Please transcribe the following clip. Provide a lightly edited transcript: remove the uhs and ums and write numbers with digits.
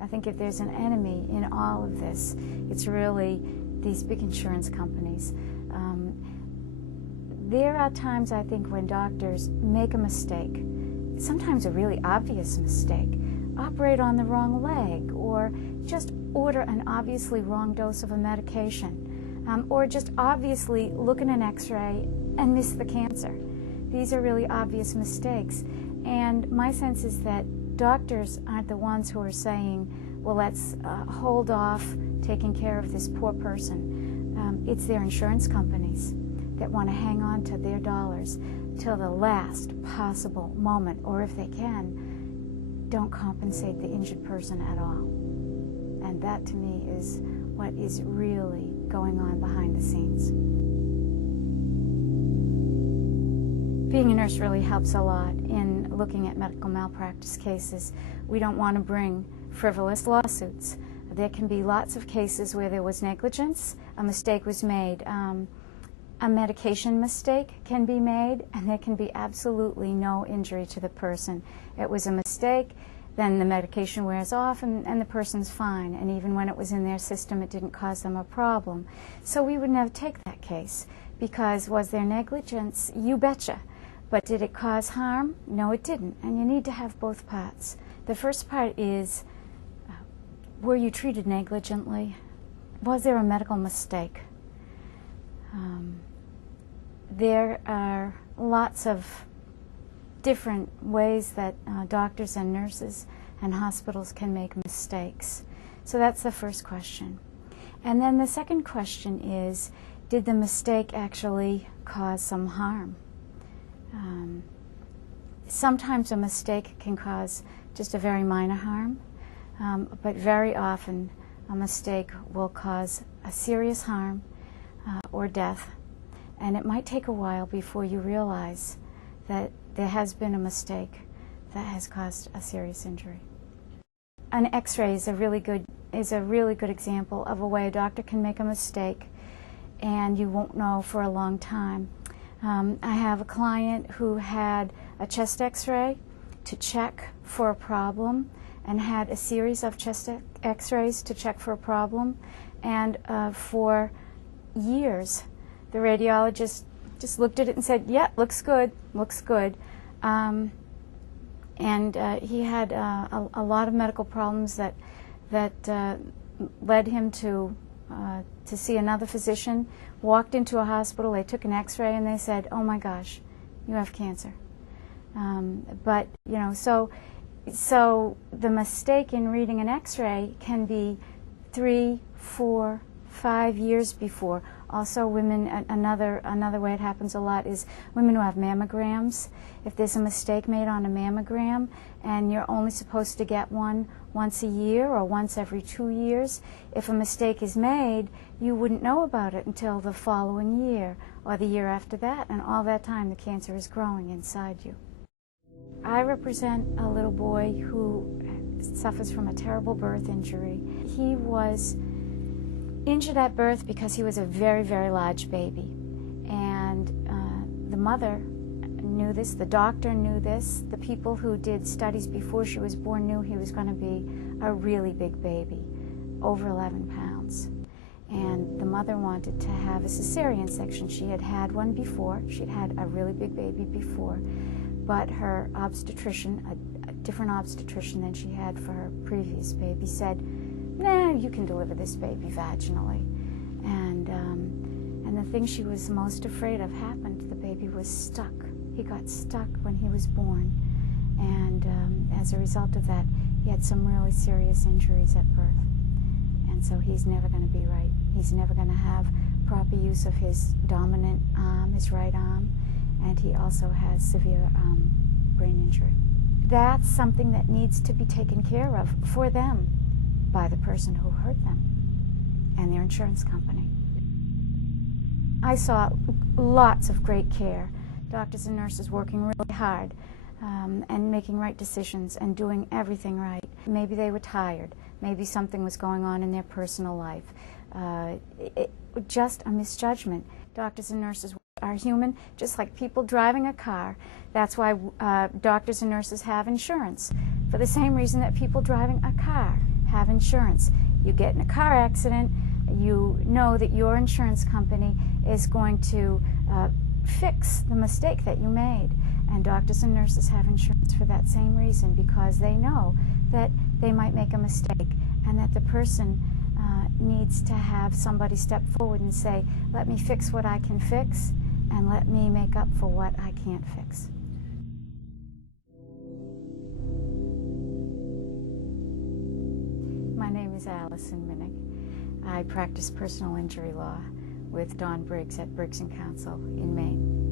I think if there's an enemy in all of this, it's really these big insurance companies. There are times, I think, when doctors make a mistake, sometimes a really obvious mistake, operate on the wrong leg, or just order an obviously wrong dose of a medication, or just obviously look at an x-ray and miss the cancer. These are really obvious mistakes. And my sense is that doctors aren't the ones who are saying, well, let's hold off taking care of this poor person. It's their insurance companies that want to hang on to their dollars till the last possible moment, or if they can, don't compensate the injured person at all. And that, to me, is what is really going on behind the scenes. Being a nurse really helps a lot in looking at medical malpractice cases. We don't want to bring frivolous lawsuits. There can be lots of cases where there was negligence, a mistake was made. A medication mistake can be made, and there can be absolutely no injury to the person. It was a mistake, then the medication wears off, and the person's fine. And even when it was in their system, it didn't cause them a problem. So we would never take that case, because was there negligence? You betcha. But did it cause harm? No, it didn't. And you need to have both parts. The first part is, were you treated negligently? Was there a medical mistake? There are lots of different ways that doctors and nurses and hospitals can make mistakes. So that's the first question. And then the second question is, did the mistake actually cause some harm? Sometimes a mistake can cause just a very minor harm, but very often a mistake will cause a serious harm or death. And it might take a while before you realize that there has been a mistake that has caused a serious injury. An x-ray is a really good example of a way a doctor can make a mistake and you won't know for a long time. I have a client who had a chest x-ray to check for a problem and had a series of chest x-rays to check for a problem, and for years the radiologist just looked at it and said, yeah, looks good, looks good. And he had a lot of medical problems that led him to see another physician. Walked into a hospital, they took an x-ray and they said, oh my gosh, you have cancer. But, you know, so the mistake in reading an x-ray can be 3, 4, 5 years before. Also, women, another way it happens a lot is women who have mammograms. If there's a mistake made on a mammogram and you're only supposed to get one once a year or once every 2 years, if a mistake is made, you wouldn't know about it until the following year or the year after that, and all that time the cancer is growing inside you. I represent a little boy who suffers from a terrible birth injury. He was injured at birth because he was a very, very large baby. And the mother knew this, the doctor knew this, the people who did studies before she was born knew he was going to be a really big baby, over 11 pounds. And the mother wanted to have a cesarean section. She had had one before. She'd had a really big baby before. But her obstetrician, a different obstetrician than she had for her previous baby, said, nah, you can deliver this baby vaginally. And the thing she was most afraid of happened. The baby was stuck. He got stuck when he was born. And as a result of that, he had some really serious injuries at birth. And so he's never going to be right. He's never going to have proper use of his dominant arm, his right arm, and he also has severe brain injury. That's something that needs to be taken care of for them by the person who hurt them and their insurance company. I saw lots of great care, doctors and nurses working really hard and making right decisions and doing everything right. Maybe they were tired. Maybe something was going on in their personal life. Just a misjudgment. Doctors and nurses are human, just like people driving a car. That's why doctors and nurses have insurance, for the same reason that people driving a car have insurance. You get in a car accident, you know that your insurance company is going to fix the mistake that you made. And doctors and nurses have insurance for that same reason, because they know that they might make a mistake and that the person needs to have somebody step forward and say, let me fix what I can fix and let me make up for what I can't fix. My name is Alison Mynick. I practice personal injury law with Briggs at Briggs and Counsel in Maine.